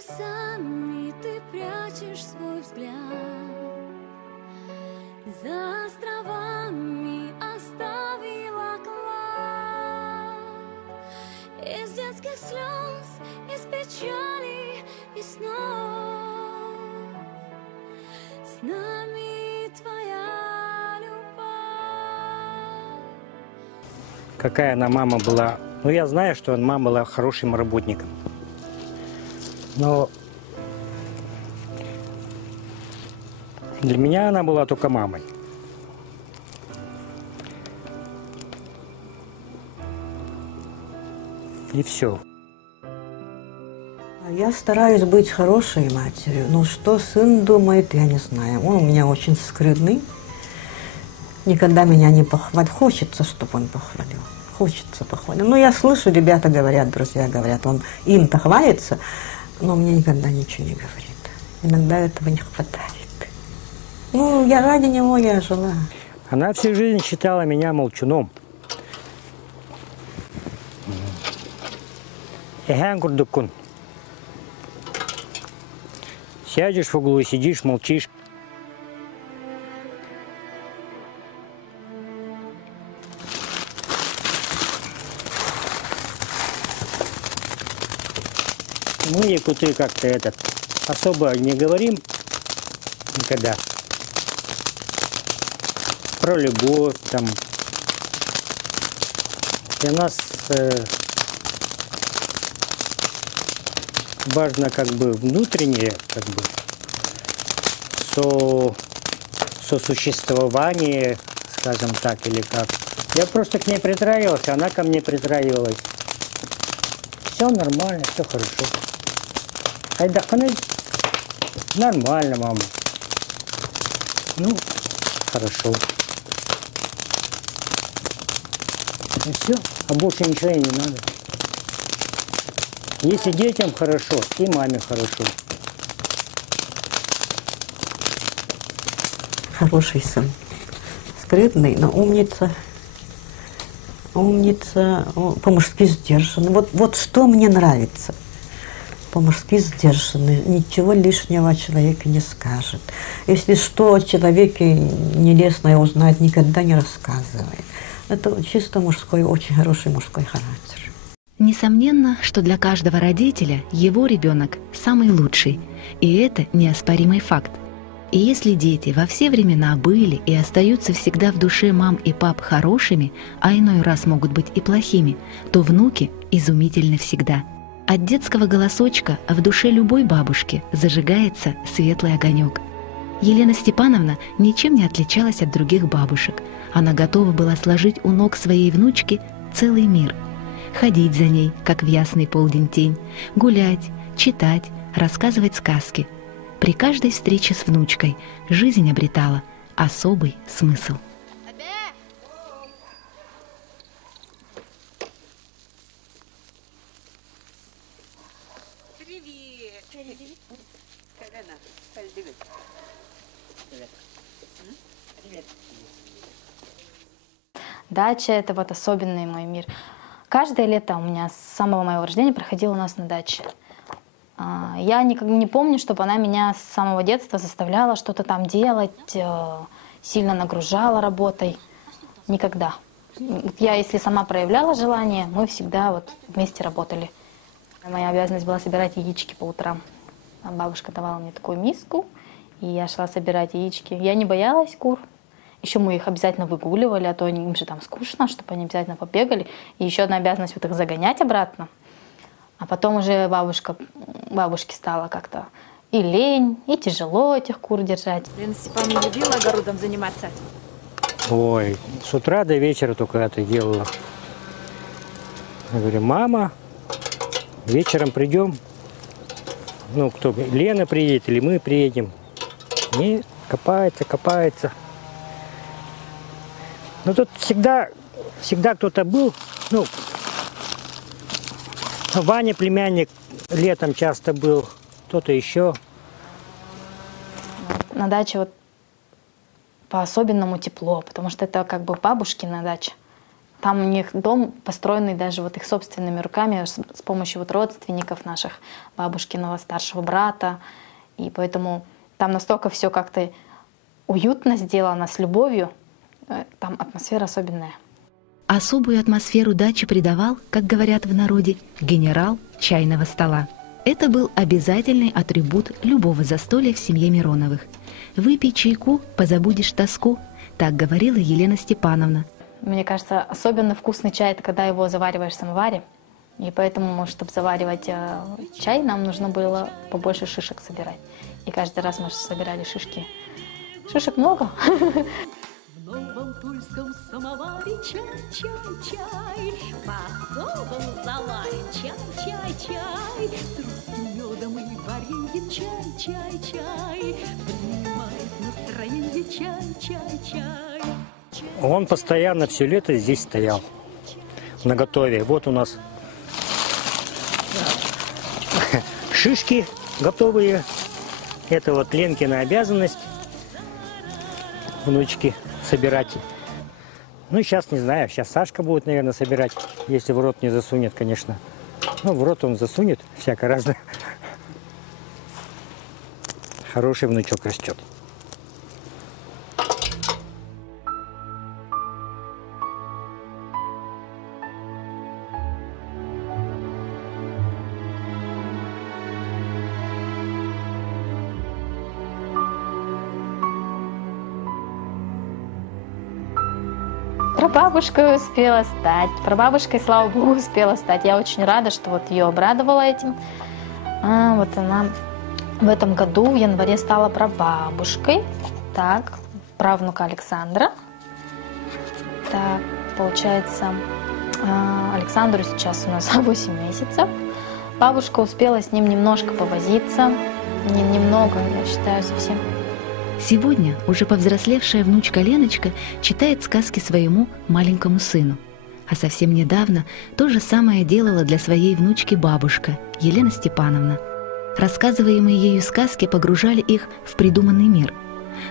небесами ты прячешь свой взгляд, за островами оставила клад. Из детских слез, из печали и снов с нами твоя любовь. Какая она мама была. Ну, я знаю, что мама была хорошим работником. Но для меня она была только мамой. И все. Я стараюсь быть хорошей матерью, но что сын думает, я не знаю. Он у меня очень скрытный, никогда меня не похвалит. Хочется, чтобы он похвалил. Хочется похвалить. Ну, я слышу, ребята говорят, друзья говорят, он им-то хвалится, но мне никогда ничего не говорит. Иногда этого не хватает. Ну, я ради него я жила. Она всю жизнь считала меня молчуном. Сядешь в углу, сидишь, молчишь. Мы, якуты, как-то особо не говорим никогда про любовь там. Для нас важно как бы внутреннее как бы сосуществование, скажем так, или как. Я просто к ней притраивался, она ко мне притраивалась. Все нормально, все хорошо. Айдаханы нормально, мама. Ну, хорошо. И все, а больше ничего и не надо. Если детям хорошо, и маме хорошо. Хороший сын. Скрытный, но умница. Умница, по-мужски сдержанный. Вот что мне нравится. По-мужски сдержанный. Ничего лишнего о человеке не скажет. Если что о человеке нелестное узнает, никогда не рассказывает. Это чисто мужской, очень хороший мужской характер. Несомненно, что для каждого родителя его ребенок самый лучший, и это неоспоримый факт. И если дети во все времена были и остаются всегда в душе мам и пап хорошими, а иной раз могут быть и плохими, то внуки изумительны всегда. От детского голосочка в душе любой бабушки зажигается светлый огонек. Елена Степановна ничем не отличалась от других бабушек. Она готова была сложить у ног своей внучки целый мир. Ходить за ней, как в ясный полдень-тень, гулять, читать, рассказывать сказки. При каждой встрече с внучкой жизнь обретала особый смысл. Дача – это вот особенный мой мир. Каждое лето у меня с самого моего рождения проходило у нас на даче. Я никогда не помню, чтобы она меня с самого детства заставляла что-то там делать, сильно нагружала работой. Никогда. Я, если сама проявляла желание, мы всегда вот вместе работали. Моя обязанность была собирать яички по утрам. Бабушка давала мне такую миску, и я шла собирать яички. Я не боялась кур. Еще мы их обязательно выгуливали, а то им же там скучно, чтобы они обязательно побегали. И еще одна обязанность вот их загонять обратно. А потом уже бабушке стало как-то и лень, и тяжело этих кур держать. Лена Степановна любила огородом заниматься? Ой, с утра до вечера только это делала. Я говорю, мама, вечером придем. Ну, кто, Лена приедет или мы приедем. И копается. Но тут всегда кто-то был. Ну, Ваня, племянник, летом часто был, кто-то еще. На даче вот по-особенному тепло, потому что это как бы бабушкина дача. Там у них дом построенный даже вот их собственными руками с помощью вот родственников наших, бабушкиного старшего брата. И поэтому там настолько все как-то уютно сделано, с любовью. Там атмосфера особенная. Особую атмосферу дачи придавал, как говорят в народе, генерал чайного стола. Это был обязательный атрибут любого застолья в семье Мироновых. «Выпей чайку, позабудешь тоску», так говорила Елена Степановна. Мне кажется, особенно вкусный чай — это когда его завариваешь в самоваре. И поэтому, чтобы заваривать чай, нам нужно было побольше шишек собирать. И каждый раз мы собирали шишки. Шишек много. В новом тульском самоваре чай, чай, чай, по-особому заварен чай, чай, чай, с русским медом и вареньем чай, чай, чай, поднимает настроение чай, чай, чай. Он постоянно все лето здесь стоял, наготове. Вот у нас шишки готовые. Это вот Ленкина обязанность, внучки, собирать. Ну, сейчас не знаю, сейчас Сашка будет, наверное, собирать, если в рот не засунет, конечно. Ну, в рот он засунет, всяко разное. Хороший внучок растет. Прабабушкой успела стать. Прабабушкой, слава богу, успела стать. Я очень рада, что вот ее обрадовала этим. Вот она в этом году в январе стала прабабушкой. Так, правнука Александра. Так, получается, Александру сейчас у нас 8 месяцев. Бабушка успела с ним немножко повозиться. Немного, я считаю, совсем. Сегодня уже повзрослевшая внучка Леночка читает сказки своему маленькому сыну. А совсем недавно то же самое делала для своей внучки бабушка Елена Степановна. Рассказываемые ею сказки погружали их в придуманный мир.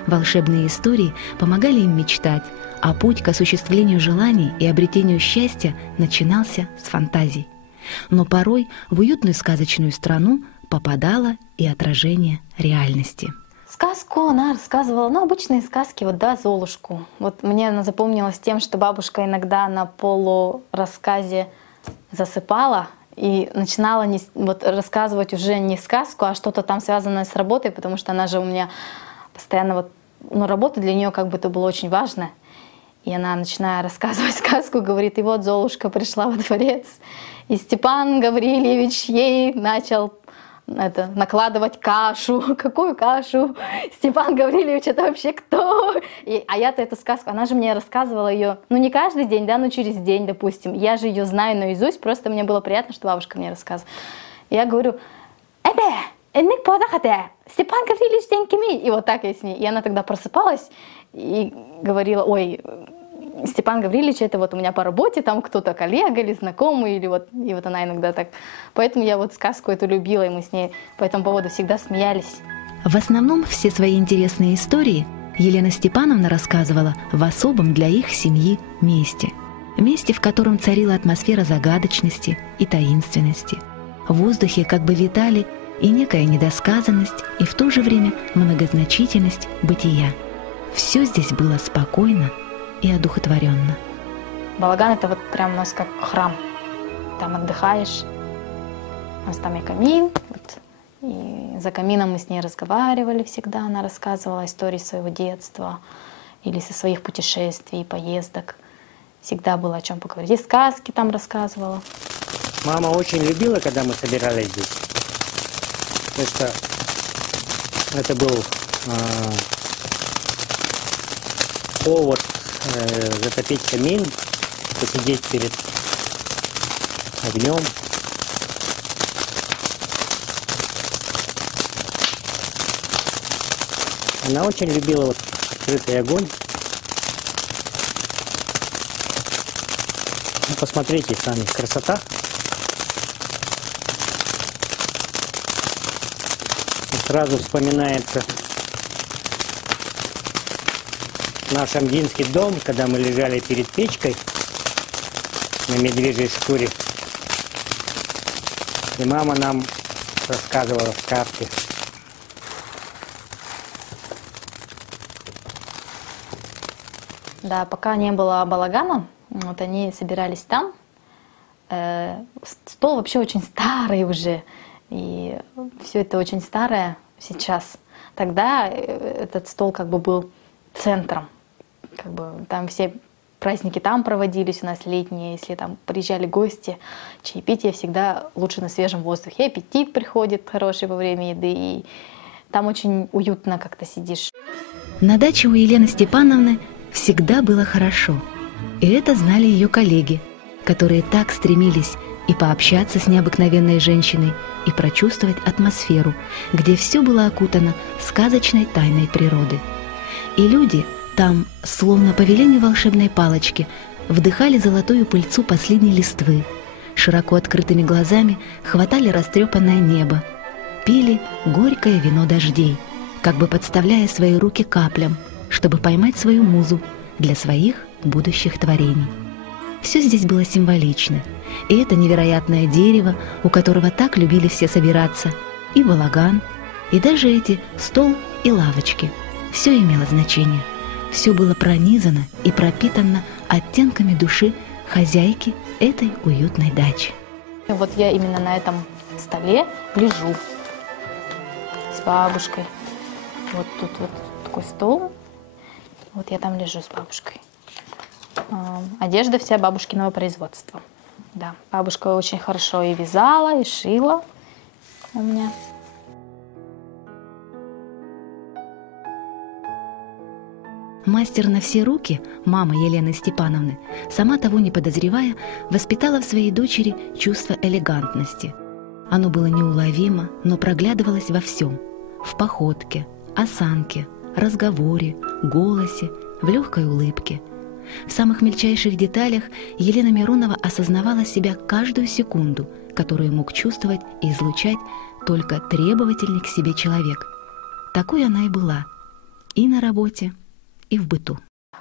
Волшебные истории помогали им мечтать, а путь к осуществлению желаний и обретению счастья начинался с фантазий. Но порой в уютную сказочную страну попадало и отражение реальности. Сказку она рассказывала, ну, обычные сказки, вот, да, Золушку. Вот мне она запомнилась тем, что бабушка иногда на полурассказе засыпала и начинала вот, рассказывать уже не сказку, а что-то там связанное с работой, потому что она же у меня постоянно, вот, ну, работа для нее как бы это было очень важно. И она, начиная рассказывать сказку, говорит: и вот Золушка пришла во дворец, и Степан Гаврильевич ей начал накладывать кашу. Какую кашу? Степан Гаврильевич, это вообще кто? А я-то эту сказку, она же мне рассказывала ее, ну не каждый день, да, но через день, допустим. Я же ее знаю наизусть, просто мне было приятно, что бабушка мне рассказывала. Я говорю: Степан Гаврильевич денькими. И вот так я с ней. И она тогда просыпалась и говорила: ой, Степан Гаврильевич, это вот у меня по работе, там кто-то коллега или знакомый, или вот, и вот она иногда так. Поэтому я вот сказку эту любила, и мы с ней по этому поводу всегда смеялись. В основном все свои интересные истории Елена Степановна рассказывала в особом для их семьи месте. Месте, в котором царила атмосфера загадочности и таинственности. В воздухе как бы витали и некая недосказанность, и в то же время многозначительность бытия. Все здесь было спокойно и одухотворенно. Балаган — это вот прям у нас как храм. Там отдыхаешь, у нас там и камин, вот, и за камином мы с ней разговаривали всегда. Она рассказывала истории своего детства или со своих путешествий, поездок. Всегда было о чем поговорить. И сказки там рассказывала. Мама очень любила, когда мы собирались здесь. Потому что это был повод затопить камин, посидеть перед огнем. Она очень любила вот открытый огонь. Ну, посмотрите сами, красота. И сразу вспоминается наш амдинский дом, когда мы лежали перед печкой на медвежьей шкуре. И мама нам рассказывала сказки. Да, пока не было балагана, вот они собирались там. Стол вообще очень старый уже, и все это очень старое сейчас. Тогда этот стол как бы был центром, как бы там все праздники там проводились у нас летние, если там приезжали гости, чаепитие всегда лучше на свежем воздухе. И аппетит приходит хороший во время еды, и там очень уютно как-то сидишь. На даче у Елены Степановны всегда было хорошо. И это знали ее коллеги, которые так стремились и пообщаться с необыкновенной женщиной, и прочувствовать атмосферу, где все было окутано сказочной тайной природы. И люди там, словно по велению волшебной палочки, вдыхали золотую пыльцу последней листвы, широко открытыми глазами хватали растрепанное небо, пили горькое вино дождей, как бы подставляя свои руки каплям, чтобы поймать свою музу для своих будущих творений. Все здесь было символично, и это невероятное дерево, у которого так любили все собираться, и балаган, и даже эти стол и лавочки. Все имело значение. Все было пронизано и пропитано оттенками души хозяйки этой уютной дачи. Вот я именно на этом столе лежу с бабушкой. Вот тут вот такой стол. Вот я там лежу с бабушкой. Одежда вся бабушкиного производства. Да, бабушка очень хорошо и вязала, и шила у меня. Мастер на все руки, мама Елены Степановны, сама того не подозревая, воспитала в своей дочери чувство элегантности. Оно было неуловимо, но проглядывалось во всем: в походке, осанке, разговоре, голосе, в легкой улыбке. В самых мельчайших деталях Елена Миронова осознавала себя каждую секунду, которую мог чувствовать и излучать только требовательный к себе человек. Такой она и была и на работе, и в быту.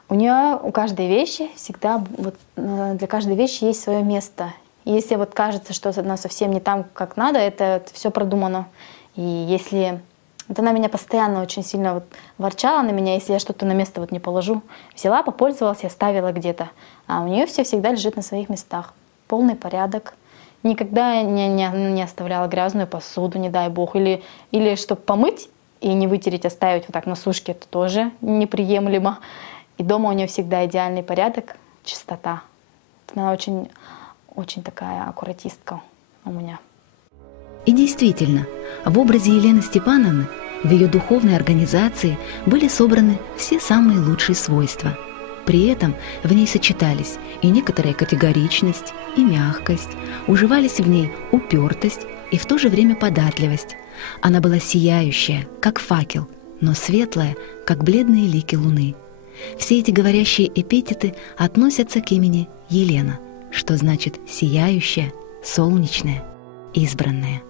У нее у каждой вещи всегда, вот, для каждой вещи есть свое место. И если вот кажется, что она совсем не там, как надо, это все продумано. И если... Вот она меня постоянно очень сильно вот ворчала на меня, если я что-то на место вот не положу. Взяла, попользовалась, оставила где-то. А у нее все всегда лежит на своих местах. Полный порядок. Никогда не оставляла грязную посуду, не дай бог. Или чтобы помыть и не вытереть, оставить вот так на сушке, это тоже неприемлемо. И дома у нее всегда идеальный порядок, чистота. Она очень, очень такая аккуратистка у меня. И действительно, в образе Елены Степановны, в ее духовной организации были собраны все самые лучшие свойства. При этом в ней сочетались и некоторая категоричность, и мягкость, уживались в ней упертость и в то же время податливость. Она была сияющая, как факел, но светлая, как бледные лики луны. Все эти говорящие эпитеты относятся к имени Елена, что значит сияющая, солнечная, избранная.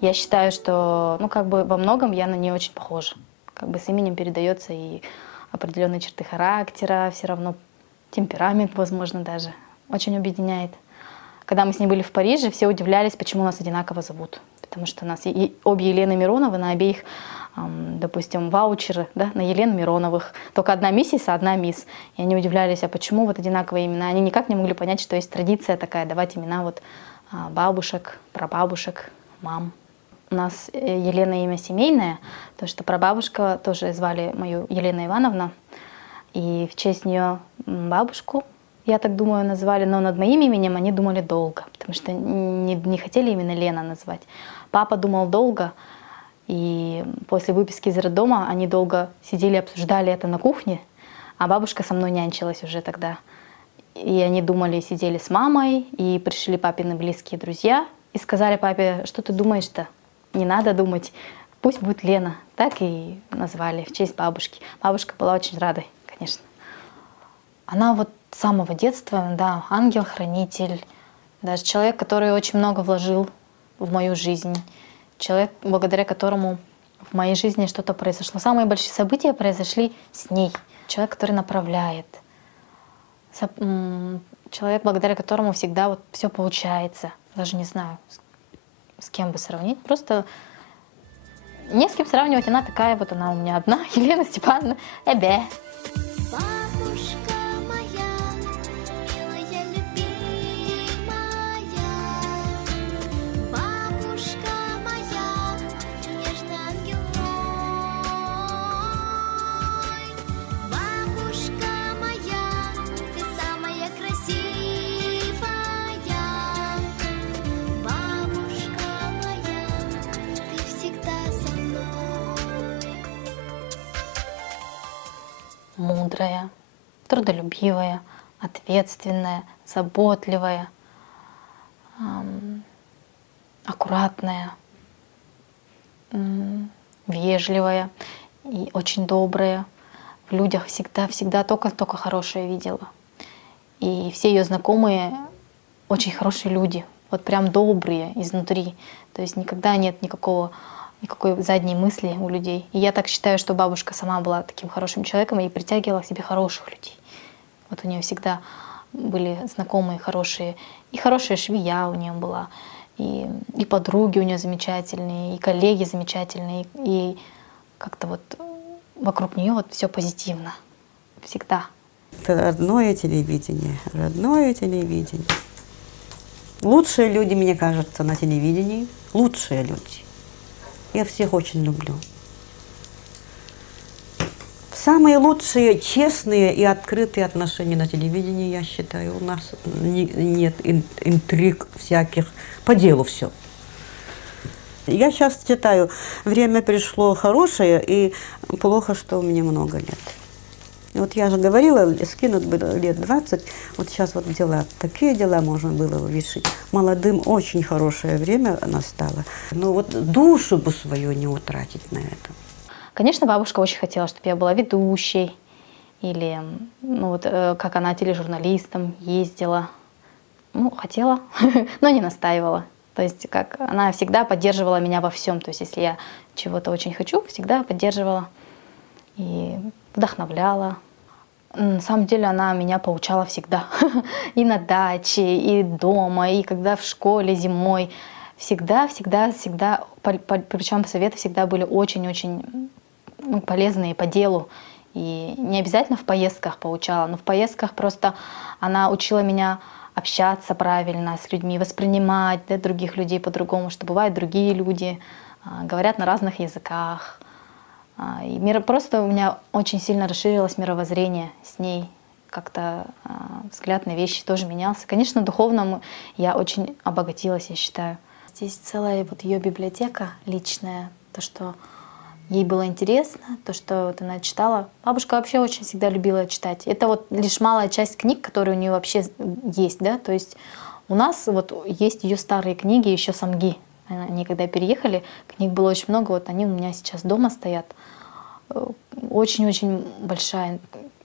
Я считаю, что как бы во многом я на нее очень похожа. Как бы с именем передается и определенные черты характера, все равно темперамент, возможно, даже. Очень объединяет. Когда мы с ней были в Париже, все удивлялись, почему нас одинаково зовут. Потому что у нас обе Елены Мироновы, на обеих, допустим, ваучеры, да, на Елен Мироновых. Только одна миссис, а одна мисс. И они удивлялись, а почему вот одинаковые имена. Они никак не могли понять, что есть традиция такая, давать имена вот бабушек, прабабушек, мам. У нас Елена имя семейное, потому что прабабушка тоже звали мою Елена Ивановна. И в честь нее бабушку, я так думаю, назвали, но над моим именем они думали долго, потому что не хотели именно Лена назвать. Папа думал долго, и после выписки из роддома они долго сидели, обсуждали это на кухне, а бабушка со мной нянчилась уже тогда. И они думали, сидели с мамой, и пришли папины близкие друзья, и сказали папе: что ты думаешь-то? Не надо думать, пусть будет Лена. Так и назвали в честь бабушки. Бабушка была очень рада, конечно. Она вот с самого детства, да, ангел-хранитель, даже человек, который очень много вложил в мою жизнь, человек, благодаря которому в моей жизни что-то произошло. Самые большие события произошли с ней. Человек, который направляет, человек, благодаря которому всегда вот все получается. Даже не знаю, с кем бы сравнить. Просто не с кем сравнивать. Она такая вот, она у меня одна, Елена Степановна Эбе. Бабушка моя, милая, любимая, бабушка моя, нежный ангел мой, бабушка моя, ты самая красивая, бабушка моя, ты всегда со мной. Мудрая, трудолюбивая, ответственная, заботливая, аккуратная, вежливая и очень добрая. В людях всегда только хорошее видела. И все ее знакомые очень хорошие люди, вот прям добрые изнутри. То есть никогда нет никакой задней мысли у людей. И я так считаю, что бабушка сама была таким хорошим человеком и притягивала к себе хороших людей. Вот у нее всегда были знакомые хорошие. И хорошая швея у нее была, и подруги у нее замечательные, и коллеги замечательные. И как-то вот вокруг нее вот все позитивно. Всегда. Это родное телевидение, родное телевидение. Лучшие люди, мне кажется, на телевидении. Лучшие люди. Я всех очень люблю. Самые лучшие, честные и открытые отношения на телевидении, я считаю. У нас нет интриг всяких. По делу все. Я сейчас считаю, время пришло хорошее, и плохо, что у меня много лет. И вот я же говорила, скинуть было лет 20, вот сейчас вот дела, такие дела можно было решить. Молодым очень хорошее время настало. Но вот душу бы свою не утратить на это. Конечно, бабушка очень хотела, чтобы я была ведущей, или ну вот, как она тележурналистом ездила. Ну, хотела, но не настаивала. То есть как она всегда поддерживала меня во всем. То есть если я чего-то очень хочу, всегда поддерживала и вдохновляла. На самом деле она меня поучала всегда. И на даче, и дома, и когда в школе зимой. Всегда, причем советы всегда были очень-очень полезные по делу. И не обязательно в поездках поучала, но в поездках просто она учила меня общаться правильно с людьми, воспринимать других людей по-другому, что бывают другие люди, говорят на разных языках. И просто у меня очень сильно расширилось мировоззрение с ней. Как-то взгляд на вещи тоже менялся. Конечно, духовно я очень обогатилась, я считаю. Здесь целая вот ее библиотека личная, то, что ей было интересно, то, что вот она читала. Бабушка вообще очень всегда любила читать. Это вот лишь малая часть книг, которые у нее вообще есть, да. То есть у нас вот есть ее старые книги, еще самги. Они когда переехали, книг было очень много, вот они у меня сейчас дома стоят. Очень-очень большая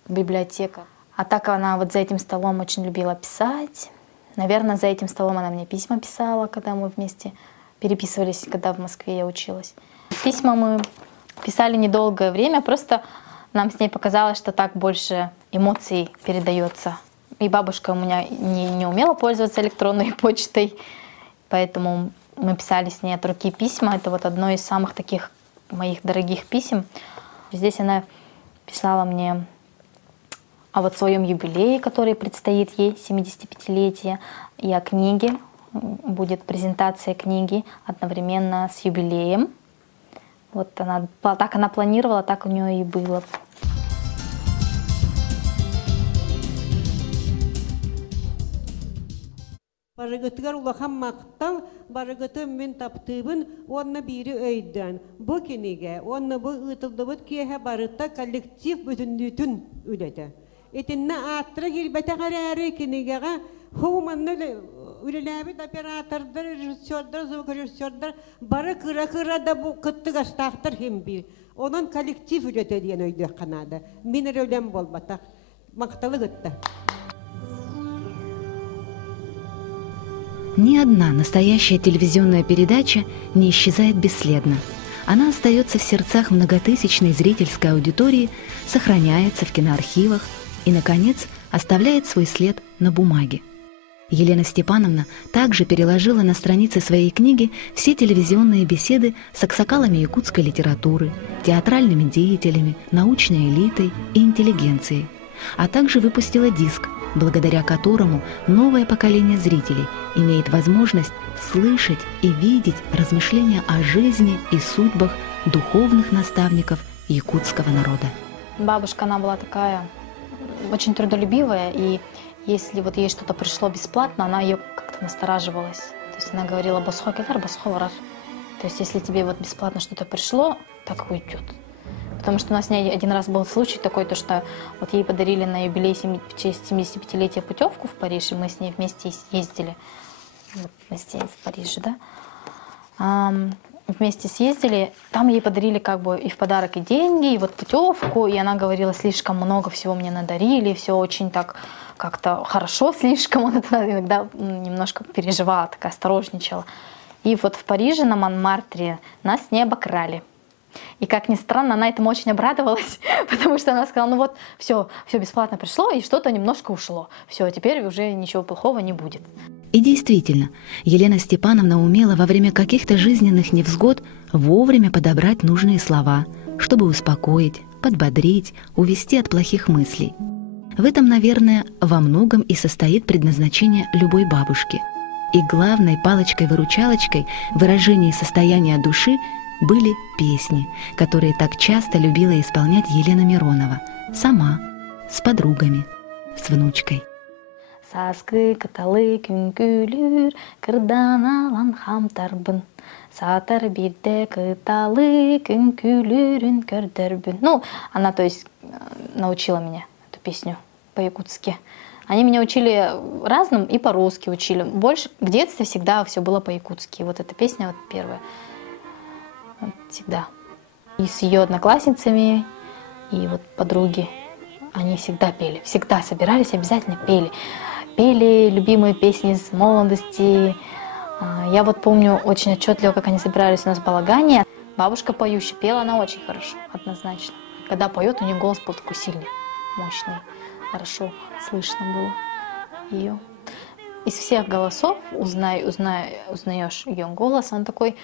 библиотека. А так она вот за этим столом очень любила писать. Наверное, за этим столом она мне письма писала, когда мы вместе переписывались, когда в Москве я училась. Письма мы писали недолгое время, просто нам с ней показалось, что так больше эмоций передается. И бабушка у меня не умела пользоваться электронной почтой, поэтому мы писали с ней от руки письма. Это вот одно из самых таких моих дорогих писем. Здесь она писала мне о вот своем юбилее, который предстоит ей, 75-летие, и о книге. Будет презентация книги одновременно с юбилеем. Вот так она планировала, так у нее и было. Барыгытыгар улахан мактал, барыгыты мен таптыбын, онна бири өйдөн. Бу кенеге, онна бу ытылдыбыт киэхэ барытта коллектив бүтүндүтүн үлөтө. Этинне аттыра кирбете карары кенегега, хууманны үлеләбит оператордар, режиссердар, звукорежиссердар, бары кыра-кыра да бу кыттык астақтыр хем бир. Онан коллектив үлөтө диен өйдө канады. Мен өлем болбатак, макталы гытта. Ни одна настоящая телевизионная передача не исчезает бесследно. Она остается в сердцах многотысячной зрительской аудитории, сохраняется в киноархивах и, наконец, оставляет свой след на бумаге. Елена Степановна также переложила на страницы своей книги все телевизионные беседы с аксакалами якутской литературы, театральными деятелями, научной элитой и интеллигенцией, а также выпустила диск, благодаря которому новое поколение зрителей имеет возможность слышать и видеть размышления о жизни и судьбах духовных наставников якутского народа. Бабушка, она была такая очень трудолюбивая, и если вот ей что-то пришло бесплатно, она ее как-то настораживалась. То есть она говорила: «Басхо келер, басхо варар». То есть если тебе вот бесплатно что-то пришло, так уйдет. Потому что у нас с ней один раз был случай такой, то что вот ей подарили на юбилей в честь 75-летия путевку в Париж, и мы с ней вместе ездили. Вот, вместе в Париже, да. Вместе съездили, там ей подарили как бы и в подарок и деньги, и вот путевку, и она говорила: слишком много всего мне надарили, все очень так как-то хорошо слишком, она иногда немножко переживала, такая осторожничала. И вот в Париже на Монмартре нас не обокрали. И как ни странно, она этому очень обрадовалась, потому что она сказала: ну вот, все бесплатно пришло, и что-то немножко ушло. Все, теперь уже ничего плохого не будет. И действительно, Елена Степановна умела во время каких-то жизненных невзгод вовремя подобрать нужные слова, чтобы успокоить, подбодрить, увести от плохих мыслей. В этом, наверное, во многом и состоит предназначение любой бабушки. И главной палочкой-выручалочкой в выражении состояния души были песни, которые так часто любила исполнять Елена Миронова, сама, с подругами, с внучкой. Саскы кыталы күнкүлүр, кырдан алан хамтарбын. Сатар бирде кыталы күнкүлүрүн көрдөрбүн. Ну, она, то есть, научила меня эту песню по-якутски. Они меня учили разным и по-русски учили. Больше в детстве всегда все было по-якутски. Вот эта песня вот первая. Вот всегда. И с ее одноклассницами, и вот подруги, они всегда пели. Всегда собирались, обязательно пели. Пели любимые песни с молодости. Я вот помню очень отчетливо, как они собирались у нас в балагане. Бабушка поющая, пела она очень хорошо, однозначно. Когда поет, у нее голос был такой сильный, мощный. Хорошо слышно было ее. Из всех голосов узнаешь ее голос. Он такой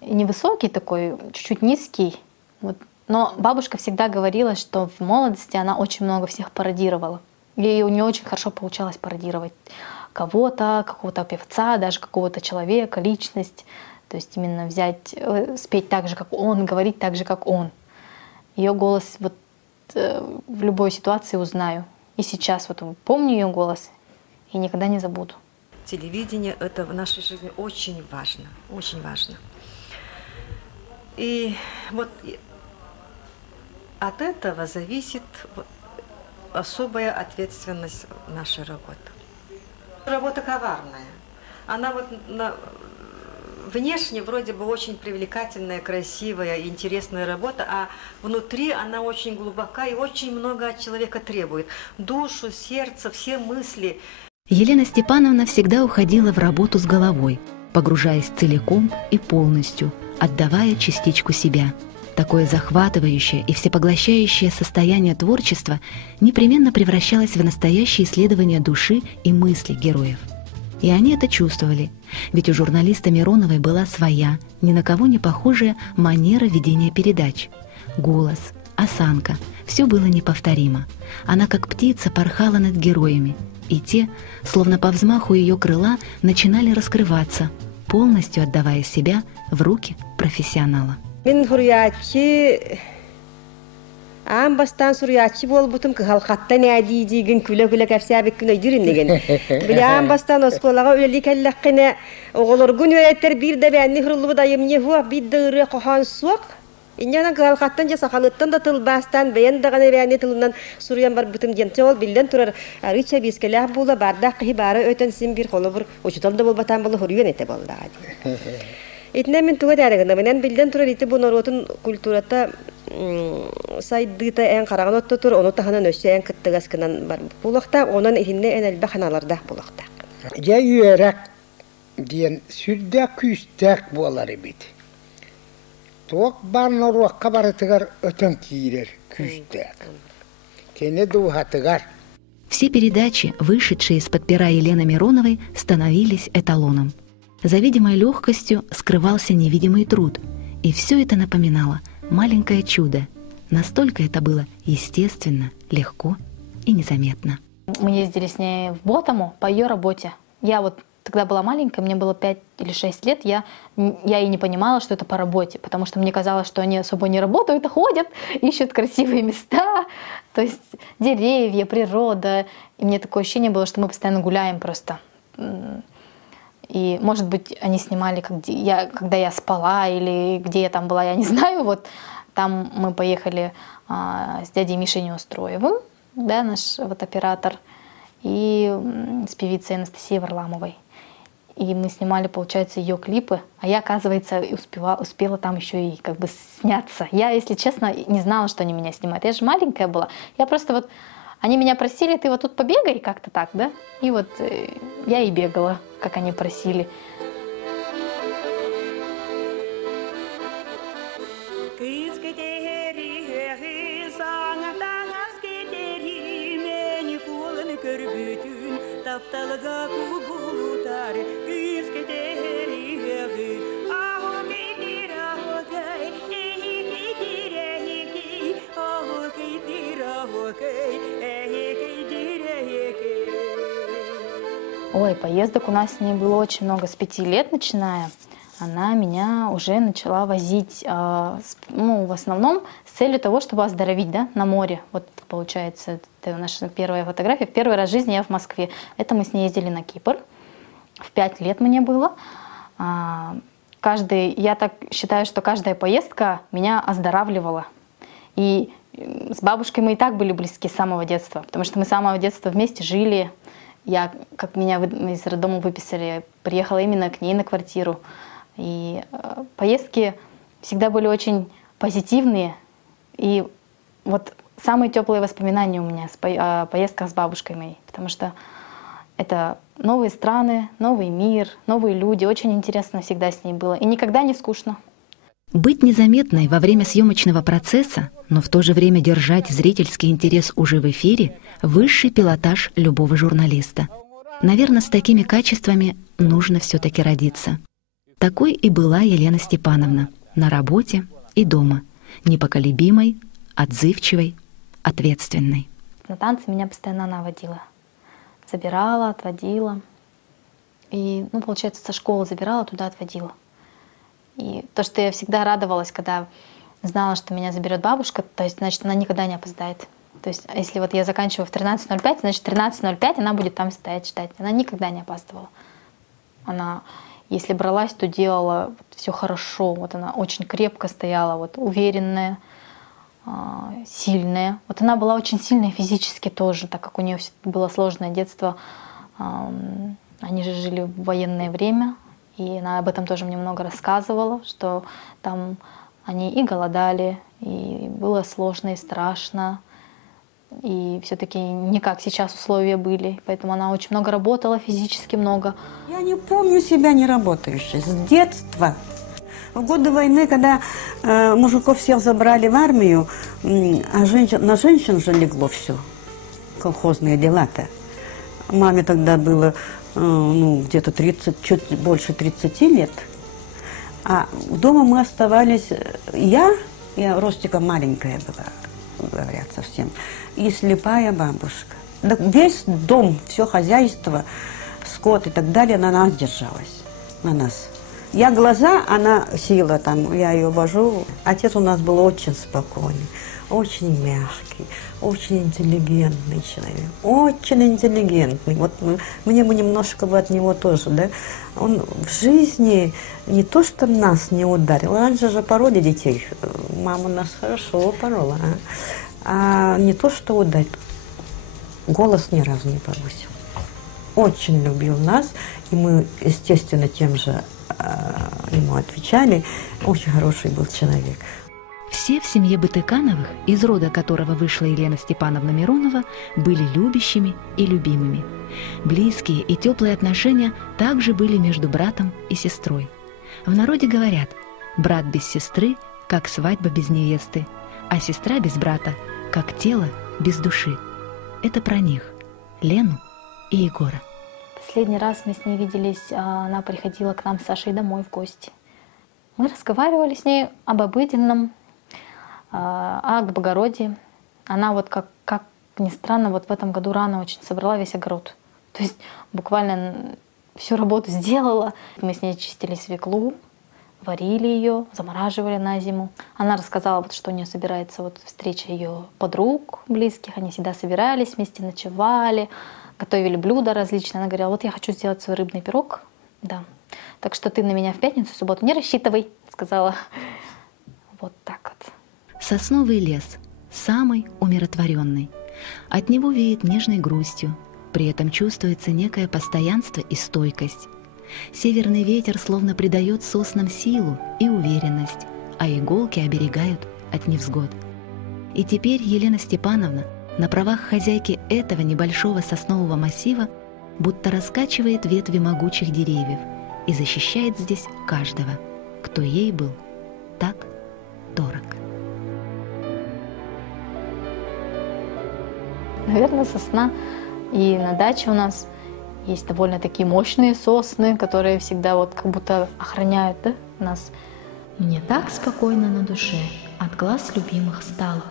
невысокий, такой чуть-чуть низкий. Вот. Но бабушка всегда говорила, что в молодости она очень много всех пародировала. И у нее очень хорошо получалось пародировать кого-то, какого-то певца, даже какого-то человека, личность. То есть именно взять, спеть так же, как он, говорить так же, как он. Ее голос вот в любой ситуации узнаю. И сейчас вот помню ее голос и никогда не забуду. Телевидение – это в нашей жизни очень важно, очень важно. И вот от этого зависит особая ответственность нашей работы. Работа коварная. Она вот внешне вроде бы очень привлекательная, красивая, интересная работа, а внутри она очень глубока и очень много от человека требует. Душу, сердце, все мысли. Елена Степановна всегда уходила в работу с головой, погружаясь целиком и полностью, отдавая частичку себя. Такое захватывающее и всепоглощающее состояние творчества непременно превращалось в настоящее исследование души и мыслей героев. И они это чувствовали, ведь у журналиста Мироновой была своя, ни на кого не похожая манера ведения передач. Голос, осанка – все было неповторимо. Она как птица порхала над героями, и те, словно по взмаху ее крыла, начинали раскрываться, полностью отдавая себя в руки профессионала. Бастан сурьячы болбутум халкаттан әди деген күлө кәфсәбек күнө жүрүнеген. Биле бастан осколага өлели келләккене оголоргун өреттер бир дә бәнни хурулу дайым не хуа биддыры кохан суак. Иннана халкаттан жасаханыттан да тылбастан бәян даганы бәнни тылынан сурьян бар бутум генте ол билден турар арыча бискелә була барда кыбары өтен син бир колы бер очутан да болбатан болы хурьян эте болда. Итне мен туга дәрегенә менен билден турар ите бу народун культурата сайдыта эн караган тур, оны таханан өсө эн кыттыгаскынан бар. Булакта онан ихинне эн алба ханаларда булакта. Я юрак диен сүрдә күстәк булар бит. Ток барны руакка барытыгар өтөн киирер күстәк. Кене ду хатыгар. Все передачи, вышедшие из-под пера Елены Мироновой, становились эталоном. За видимой легкостью скрывался невидимый труд, и все это напоминало маленькое чудо. Настолько это было естественно, легко и незаметно. Мы ездили с ней в Ботому по ее работе. Я вот тогда была маленькая, мне было 5 или 6 лет, я и не понимала, что это по работе, потому что мне казалось, что они особо не работают, а ходят, ищут красивые места, то есть деревья, природа. И мне такое ощущение было, что мы постоянно гуляем просто. И, может быть, они снимали, когда я спала или где я там была, я не знаю. Вот там мы поехали с дядей Мишей Неустроевым, да, наш вот оператор, и с певицей Анастасией Варламовой. И мы снимали, получается, ее клипы, а я, оказывается, успела там еще и как бы сняться. Я, если честно, не знала, что они меня снимают. Я же маленькая была. Я просто вот... Они меня просили, ты вот тут побегай как-то так, да? И вот я и бегала, как они просили. Ой, поездок у нас с ней было очень много, с 5 лет начиная. Она меня уже начала возить, в основном с целью того, чтобы оздоровить, да, на море. Вот получается, это наша первая фотография. В первый раз в жизни я в Москве. Это мы с ней ездили на Кипр. В 5 лет мне было. Я так считаю, что каждая поездка меня оздоравливала. И с бабушкой мы и так были близки с самого детства, потому что мы с самого детства вместе жили. Как меня из роддома выписали, приехала именно к ней на квартиру. И поездки всегда были очень позитивные. И вот самые теплые воспоминания у меня о поездках с бабушкой моей, потому что это новые страны, новый мир, новые люди. Очень интересно всегда с ней было. И никогда не скучно. Быть незаметной во время съемочного процесса, но в то же время держать зрительский интерес уже в эфире – высший пилотаж любого журналиста. Наверное, с такими качествами нужно все-таки родиться. Такой и была Елена Степановна на работе и дома, непоколебимой, отзывчивой, ответственной. На танцы меня постоянно она водила. Забирала, отводила. И, получается, со школы забирала, туда отводила. И то, что я всегда радовалась, когда знала, что меня заберет бабушка, то есть, значит, она никогда не опоздает. То есть, если вот я заканчиваю в 13:05, значит, в 13:05 она будет там стоять, ждать. Она никогда не опаздывала. Она, если бралась, то делала все хорошо. Вот она очень крепко стояла, вот уверенная, сильная. Вот она была очень сильная физически тоже, так как у нее было сложное детство. Они же жили в военное время. И она об этом тоже мне много рассказывала, что там они и голодали, и было сложно и страшно. И все-таки не как сейчас условия были. Поэтому она очень много работала, физически много. Я не помню себя не работающей с детства. В годы войны, когда мужиков всех забрали в армию, а на женщин же легло все, колхозные дела-то. Маме тогда было где-то 30, чуть больше 30 лет. А дома мы оставались, я ростиком маленькая была, говорят, совсем, и слепая бабушка. Да весь дом, все хозяйство, скот и так далее на нас держалось, на нас. Я глаза, она сила там, я ее вожу. Отец у нас был очень спокойный, очень мягкий, очень интеллигентный человек, очень интеллигентный. Вот мы немножко бы от него тоже, да. Он в жизни не то, что нас не ударил, раньше же пороли детей, мама нас хорошо порола, а не то, что ударил, голос ни разу не повысил. Очень любил нас, и мы, естественно, тем же ему отвечали. Очень хороший был человек. Все в семье Батыкановых, из рода которого вышла Елена Степановна Миронова, были любящими и любимыми. Близкие и теплые отношения также были между братом и сестрой. В народе говорят: брат без сестры, как свадьба без невесты, а сестра без брата, как тело без души. Это про них. Лену и Егора. Последний раз мы с ней виделись, она приходила к нам с Сашей домой в гости. Мы разговаривали с ней об обыденном, о огороде. Она вот как ни странно, вот в этом году рано очень собрала весь огород. То есть буквально всю работу сделала. Мы с ней чистили свеклу, варили ее, замораживали на зиму. Она рассказала, вот, что у нее собирается вот встреча ее подруг близких. Они всегда собирались, вместе ночевали, готовили блюда различные. Она говорила, вот я хочу сделать свой рыбный пирог. Да. Так что ты на меня в пятницу, в субботу не рассчитывай, сказала. Вот так вот. Сосновый лес самый умиротворенный. От него веет нежной грустью. При этом чувствуется некое постоянство и стойкость. Северный ветер словно придает соснам силу и уверенность, а иголки оберегают от невзгод. И теперь Елена Степановна на правах хозяйки этого небольшого соснового массива будто раскачивает ветви могучих деревьев и защищает здесь каждого, кто ей был так дорог. Наверное, сосна. И на даче у нас есть довольно такие мощные сосны, которые всегда вот как будто охраняют, да, нас. Мне так спокойно на душе, от глаз любимых стало.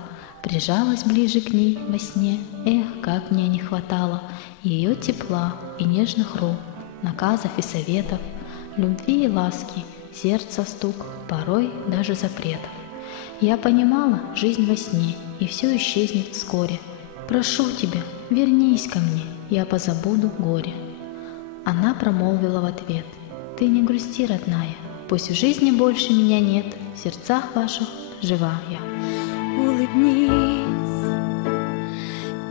Прижалась ближе к ней во сне, эх, как мне не хватало ее тепла и нежных рук, наказов и советов, любви и ласки, сердца стук, порой даже запретов. Я понимала, жизнь во сне, и все исчезнет вскоре. Прошу тебя, вернись ко мне, я позабуду горе. Она промолвила в ответ, ты не грусти, родная, пусть в жизни больше меня нет, в сердцах ваших жива я. Улыбнись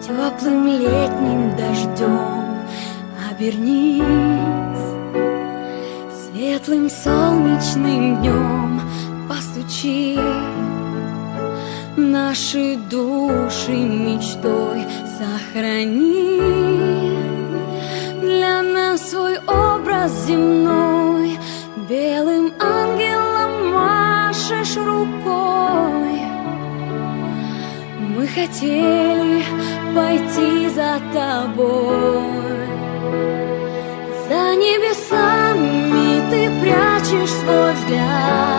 теплым летним дождем, обернись светлым солнечным днем, постучи наши души мечтой, сохрани для нас свой образ земной, белым ангелом машешь рукой. Мы хотели пойти за тобой, за небесами ты прячешь свой взгляд.